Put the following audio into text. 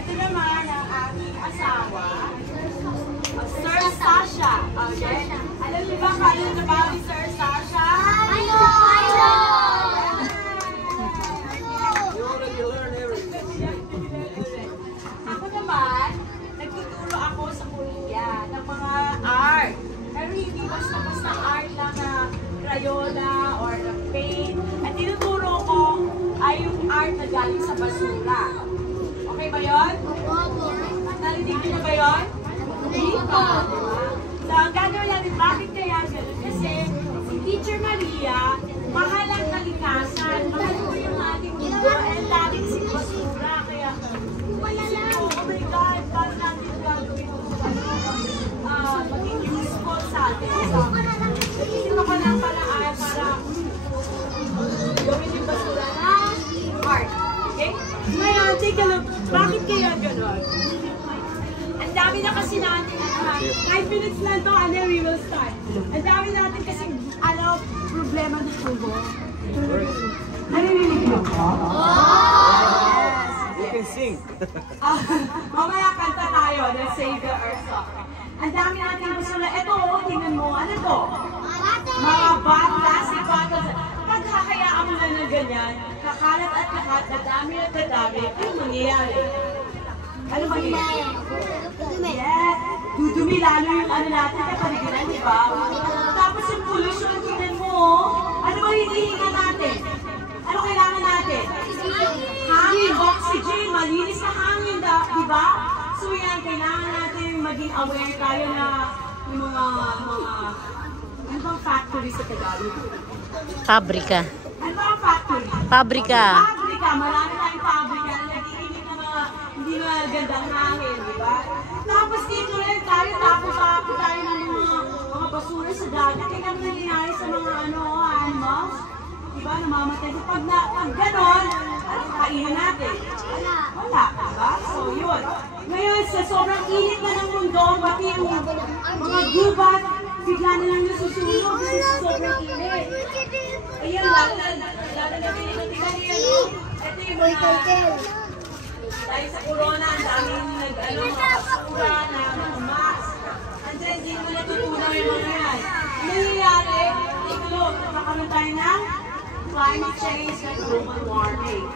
Ito naman ang aking asawa, Sir Sasha. Okay? Alam niyo ba kung ano ba ni Sir Sasha? Ako naman, nagtuturo ako sa Korea ng mga art. Pero hindi basta-basta art lang na crayola or na paint. At tinuturo ko ay yung art na galing sa basura. Okay ba yun? Narinig niyo na ba yun? Hindi pa. So, ang gagawin natin, bakit kaya gano'n? Kasi si Teacher Maria, mahal ang kalikasan. Mahal ko yung ating mundo and laging si basura. Kaya, isip ko, oh my God, paano natin gagawin ito? Maging useful sa atin. Isip ako ng paraan para gawin yung basura na art. Okay? Ngayon, take a look. Bakit kaya gano'n? Ang dami na kasi natin, 5 minutes lang to and then we will start. Ang dami natin kasi, problema na tubo. Narinig mo ko? Yes! You can sing. Mamaya kanta tayo na Save the Earth Song. Ang dami natin gusto na, ito, tingnan mo, ano to? Mga plastic bottles. Pag hakayaan mo na ng ganyan, kakalat at kakat, dadami at dadami, ano mangyayari? Ano mangyayari? Yes! Dudumi lalo yung ano natin, kapaligiran, di ba? Tapos yung pollution, tingnan mo, ano ba hinihinga natin? Ano kailangan natin? Hangin, oxygen, malinis na hangin, di ba? So yan, kailangan natin maging aware tayo na yung mga ano bang factory sa Tagalog? Pabrika. Ano ba ang factory? Pabrika. Pabrika, marami tayong pabrika na nag-iinit ng mga hindi magandang hangin, di ba? Tapos dito rin tayo, tapos tayo ng mga basura sa dagat. Tingnan mo nangyayari sa mga animals. Di ba? Namamatay. Pag ganon, ano kainin natin? Wala. Diba? So, yun. Ngayon, sa sobrang init na ng mundo, pati yung mga gubat, bigla na lang nasusunog kasi sa sobrang init. Ayan, lalo na pinitigan niya. Ito yung mga, dahil sa corona, ang daming mga basura na mga mask. And then, hindi mo natutunan yung mga yan. Nangyayari, ito, nagkakaroon tayo ng climate change and global warming.